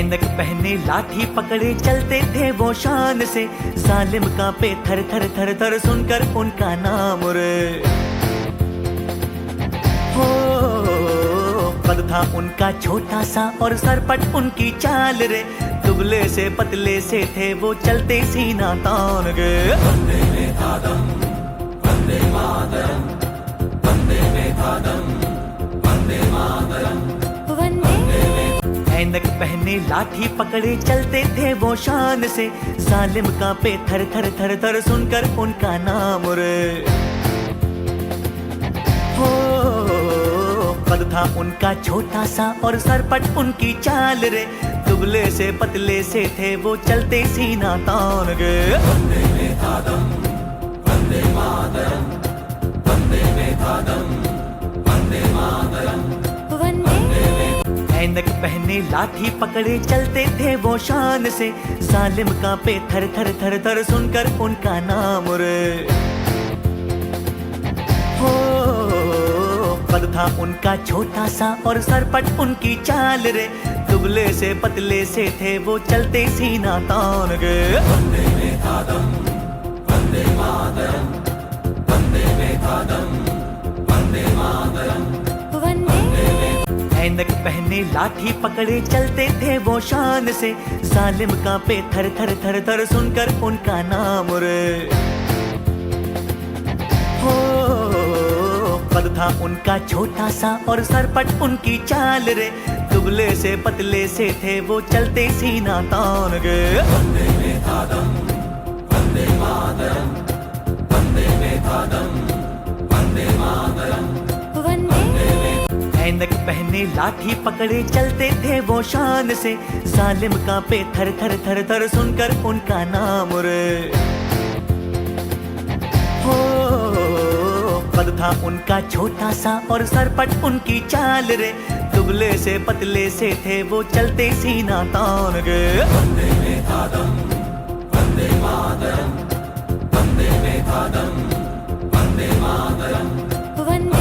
ऐनक पहने लाठी पकड़े चलते थे वो शान से, सालिम कांपे थर थर थर थर सुनकर उनका नाम रे। हो कद था उनका छोटा सा और सरपट उनकी चाल रे, दुबले से पतले से थे वो चलते सीना तान के। वंदे में था दम, वंदे मातरम, वंदे में था दम, वंदे मातरम, वंदे। ऐनक पहने लाठी पकड़े चलते थे वो शान से, सालिम कांपे थर थर थर थर सुनकर उनका नाम रे। हो कद था उनका छोटा सा और सरपट उनकी चाल रे, दुबले से पतले से थे वो चलते सीना तान के। वंदे में था दम, वंदे मातरम, वंदे में था दम, वंदे मातरम, वंदे। ऐनक पहने लाठी पकड़े चलते थे वो शान से, सालिम कांपे थर थर थर थर सुनकर उनका नाम रे। हो कद था उनका छोटा सा और सरपट उनकी चाल रे, दुबले से पतले से थे वो चलते सीना तान के। वंदे में था दम, वंदे मातरम, वंदे में था दम, वंदे मातरम, वंदे। ऐनक पहने लाठी पकड़े चलते थे वो शान से, सालिम कांपे थर थर थर थर सुनकर उनका नाम रे। हो कद था उनका छोटा सा और सरपट उनकी चाल रे, दुबले से पतले से थे वो चलते सीना तान के। वंदे में था दम, वंदे मातरम, वंदे में था दम, वंदे मातरम, वंदे। ऐनक पहने लाठी पकड़े चलते थे वो शान से, सालिम कांपे थर थर थर थर सुनकर उनका नाम रे। हो कद था उनका छोटा सा और सरपट उनकी चाल रे, दुबले से पतले से थे वो चलते सीना तान के। वंदे में था दम, वंदे मातरम, वंदे में था दम, वंदे मातरम, वंदे।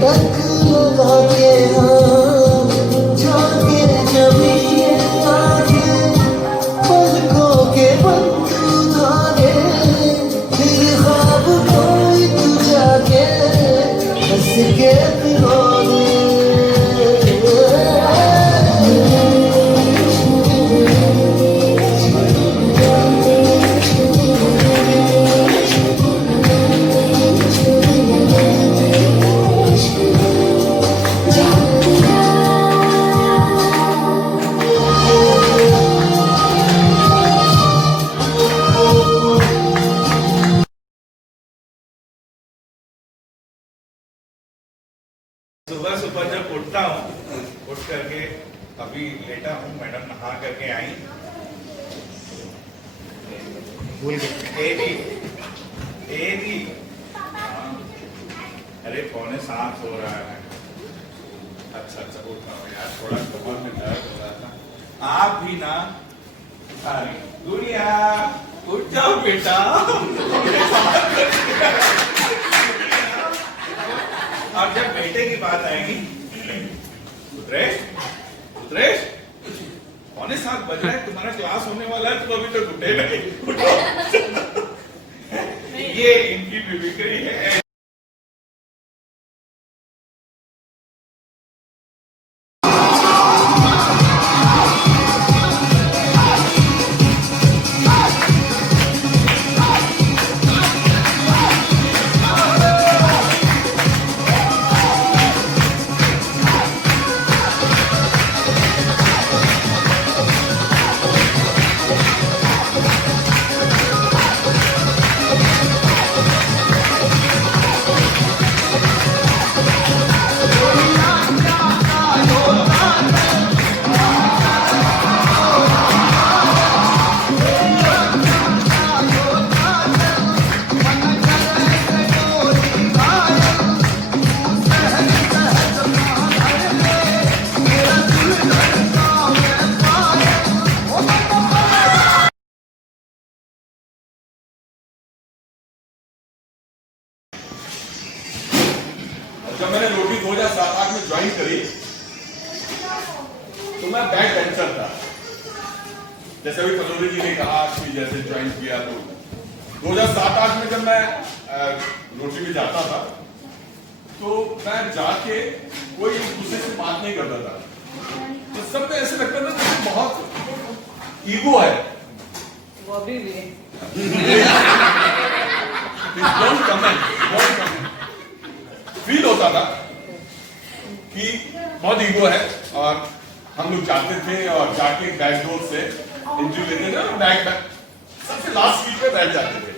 तक लगा के जाके जमीन आगे पलकों के बंधु धागे फिर ख्वाब कोई तू जाके हंस के फिरोने सुबह सुबह जब उठता हूँ, उठ करके अभी लेटा हूँ, मैडम नहा करके आई। एदी हाँ। अरे 6:45 हो रहा है। अच्छा उठ रहा हूँ यार, थोड़ा कमर में दर्द हो रहा था। आप भी ना, अरे गुड़िया उठ जाओ बेटा। और जब बेटे की बात आएगी, रुद्रेश 6:45 बज रहा है, तुम्हारा क्लास होने वाला है, तुम अभी तक उठे नहीं। उठो। ये इनकी मिमिक्री है। जब मैंने रोटी 2007-8 में ज्वाइन करी तो मैं बैक बेंचर था। जैसे अभी पनोरी जी ने कहा कि जैसे ज्वाइन किया तो 2007-8 में जब मैं रोटी में जाता था तो मैं जाके कोई एक दूसरे से बात नहीं करता था, तो सबको ऐसे लगता था कि बहुत ईगो है। वो अभी भी डोंट कमेंट फील होता था कि बहुत ईगो है। और हम लोग जाते थे और जाके बैक डोर से एंट्री लेते थे और बैक सबसे लास्ट सीट पे बैठ जाते थे।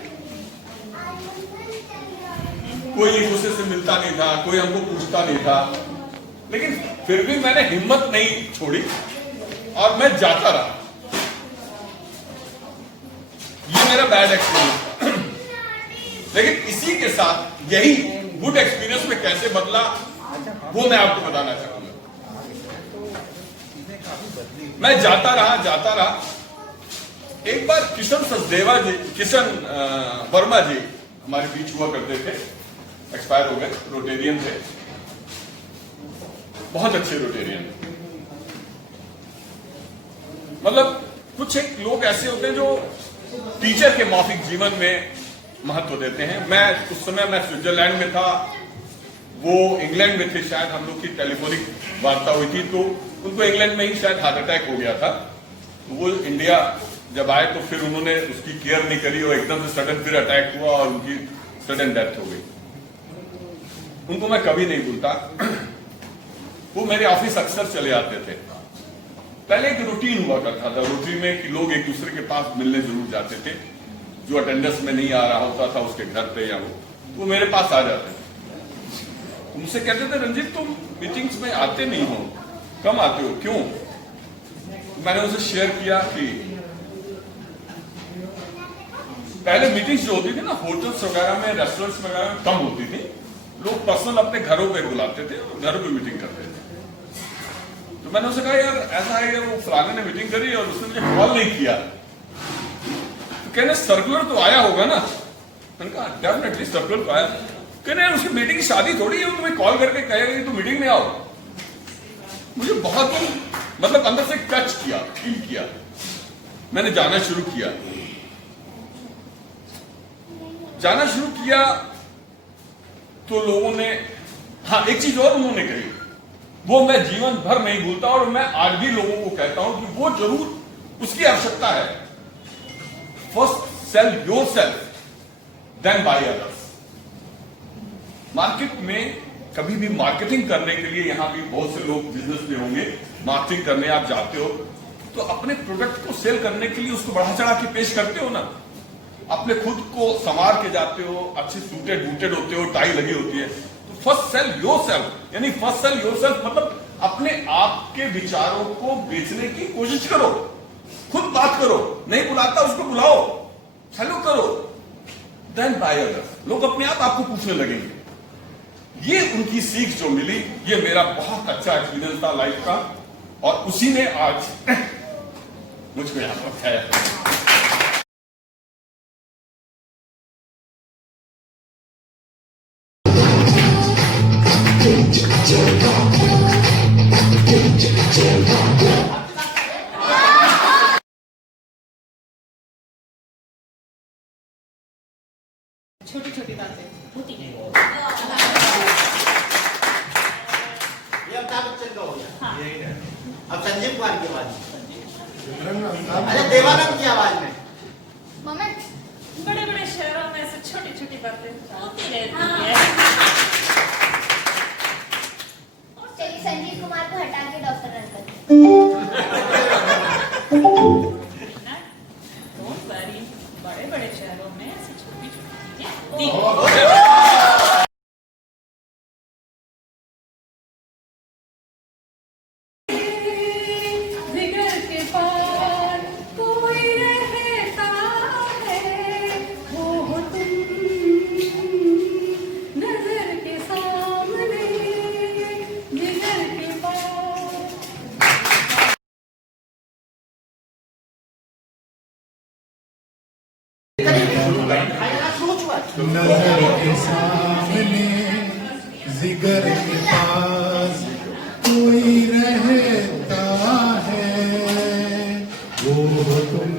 कोई एक दूसरे से मिलता नहीं था, कोई हमको पूछता नहीं था, लेकिन फिर भी मैंने हिम्मत नहीं छोड़ी और मैं जाता रहा। ये मेरा बैड एक्सपीरियंस था। लेकिन इसी के साथ यही गुड एक्सपीरियंस में कैसे बदला वो मैं आपको बताना चाहूंगा। मैं जाता रहा। एक बार किशन वर्मा जी हमारे बीच हुआ करते थे, एक्सपायर हो गए, रोटेरियन थे, बहुत अच्छे रोटेरियन। मतलब कुछ एक लोग ऐसे होते हैं जो टीचर के मौखिक जीवन में महत्व देते हैं। उस समय मैं स्विट्जरलैंड में था, वो इंग्लैंड में थे, शायद हम लोग की टेलीफोनिक वार्ता हुई थी, तो उनको इंग्लैंड में ही शायद हार्ट अटैक हो गया था। तो वो इंडिया जब आए तो फिर उन्होंने उसकी केयर नहीं करी और एकदम से सडन फिर अटैक हुआ और उनकी सडन डेथ हो गई। उनको मैं कभी नहीं भूलता। वो मेरे ऑफिस अक्सर चले आते थे। पहले एक रूटीन हुआ करता था रोटरी में कि लोग एक दूसरे के पास मिलने जरूर जाते थे। जो अटेंडेंस में नहीं आ रहा होता था उसके घर पे या वो मेरे पास आ जाते थे। उनसे कहते थे, रंजीत तुम मीटिंग्स में आते नहीं हो, कम आते हो, क्यों? मैंने उनसे शेयर किया कि पहले मीटिंग्स जो होती थी ना होटल्स वगैरह में, रेस्टोरेंट्स वगैरह में कम होती थी। लोग पर्सनल अपने घरों पे बुलाते थे और घरों पे मीटिंग करते थे। तो मैंने उनसे कहा, यार ऐसा है कि वो फलाने ने मीटिंग करी और उसने मुझे कॉल नहीं किया। तो कहने सर्कुलर तो आया होगा ना। मैंने कहा डेफिनेटली सर्कुलर तो आया। कहने उसकी बेटी की शादी थोड़ी है, तुम्हें कॉल करके कहेगा कि तुम मीटिंग में आओ। मुझे बहुत मतलब अंदर से टच किया, फील किया। मैंने जाना शुरू किया तो लोगों ने, हाँ एक चीज और उन्होंने कही, वो मैं जीवन भर नहीं भूलता और मैं आज भी लोगों को कहता हूं कि वो जरूर उसकी आवश्यकता है। First sell yourself then buy others. Market में कभी भी मार्केटिंग करने के लिए, यहां भी बहुत से लोग बिजनेस में होंगे, मार्केटिंग करने आप जाते हो तो अपने प्रोडक्ट को सेल करने के लिए उसको बढ़ा चढ़ा के पेश करते हो ना, अपने खुद को संवार के जाते हो, अच्छे सूटेड बूटेड होते हो, टाई लगी होती है। तो फर्स्ट सेल योरसेल्फ, यानी फर्स्ट सेल योरसेल्फ मतलब अपने आप के विचारों को बेचने की कोशिश करो, खुद बात करो, नहीं बुलाता उसको बुलाओ, हेलो करो, देन बाय अदर्स। लोग अपने आप आपको पूछने लगेंगे। ये उनकी सीख जो मिली, ये मेरा बहुत अच्छा एक्सपीरियंस था लाइफ का, और उसी ने आज मुझको यहां पर रखा। छोटी छोटी बातें होती हैं। ये अमिताभ बच्चन का हो गया। अब संजीव कुमार की आवाज में, अरे देवानंद की आवाज में। बड़े बड़े शहरों में ऐसे छोटी छोटी बातें होती रहती है। चलिए संजीव कुमार को हटा के डॉक्टर अंकल। डोंट वरी, बड़े बड़े शहरों में ऐसी छोटी छोटी चीजें होती हैं। नजर के सामने जिगर के पास कोई रहता है, वो तुम।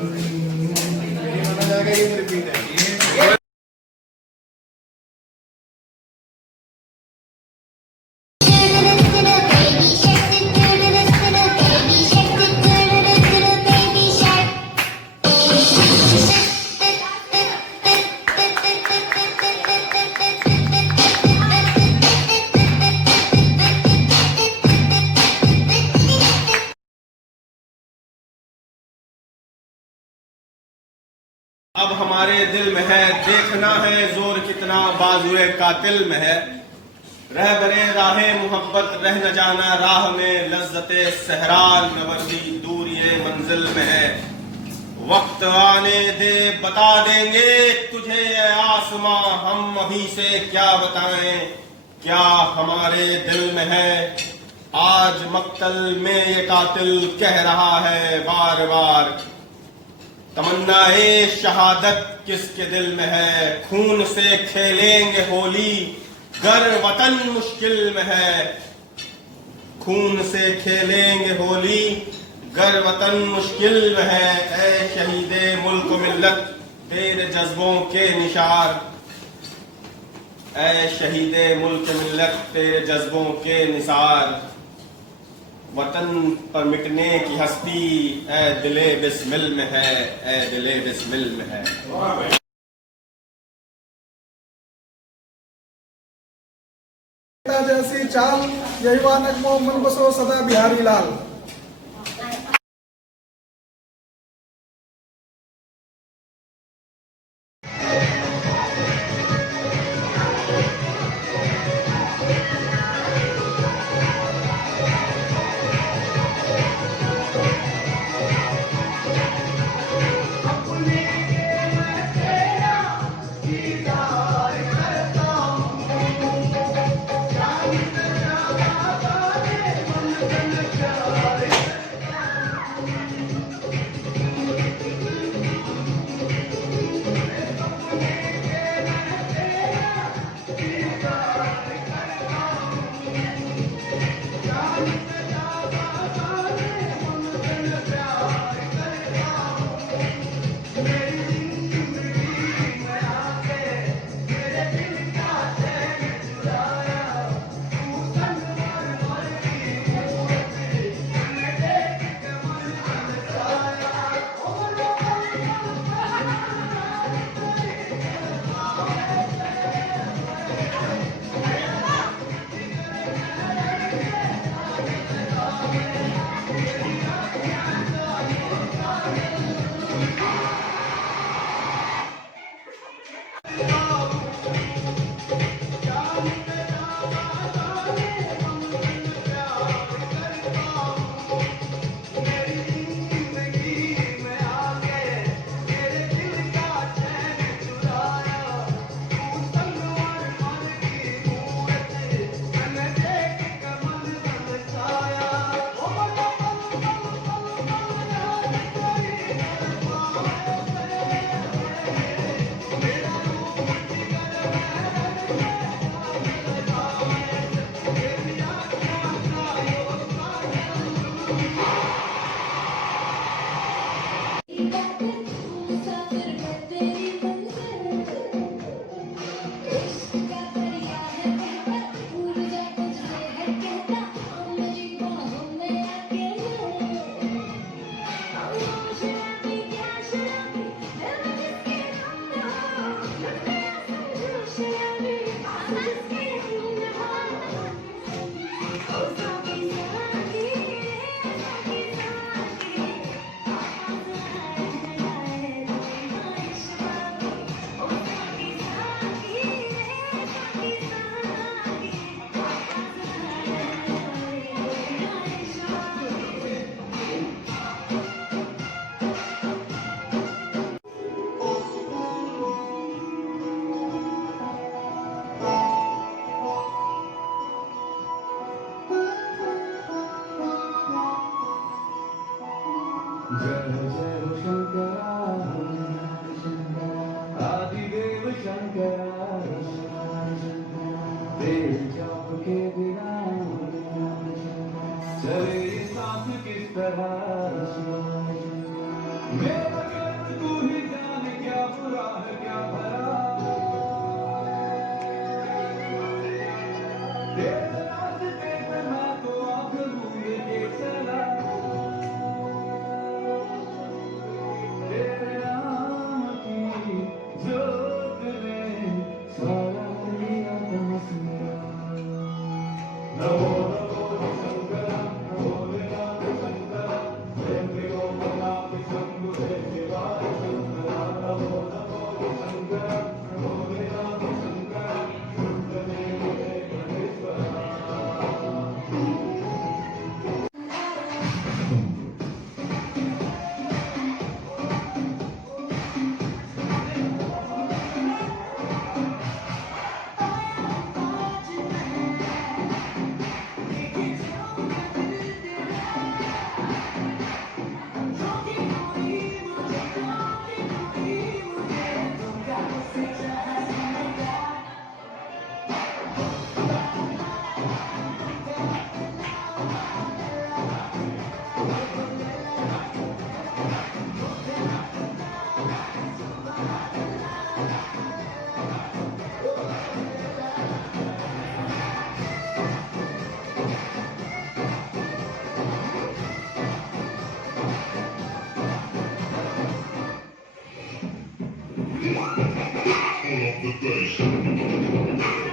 अब हमारे दिल में है, देखना है जोर कितना बाजुए कातिल में है। रह बरे राहे मोहब्बत रह न जाना राह में, लज्जते सहरान नवर्दी दूर ये मंजिल में है। वक्त आने दे बता देंगे तुझे ये आसमां, हम अभी से क्या बताएं क्या हमारे दिल में है। आज मक्तल में ये कातिल कह रहा है बार बार, तमन्नाए शहादत किसके दिल में है। खून से खेलेंगे होली गर वतन मुश्किल में है, खून से खेलेंगे होली गर वतन मुश्किल में है। ऐ शहीदे मुल्क मिल्लत तेरे जज्बों के निशार, ऐ शहीदे मुल्क मिल्लत तेरे जज्बों के निसार। वतन पर मिटने की हस्ती ऐ दिले बिस्मिल में है, ऐ दिले बिस्मिल में है। जैसी चाल यही वानक मो मन बसो सदा बिहारी लाल। Yeah. Pull up the bass.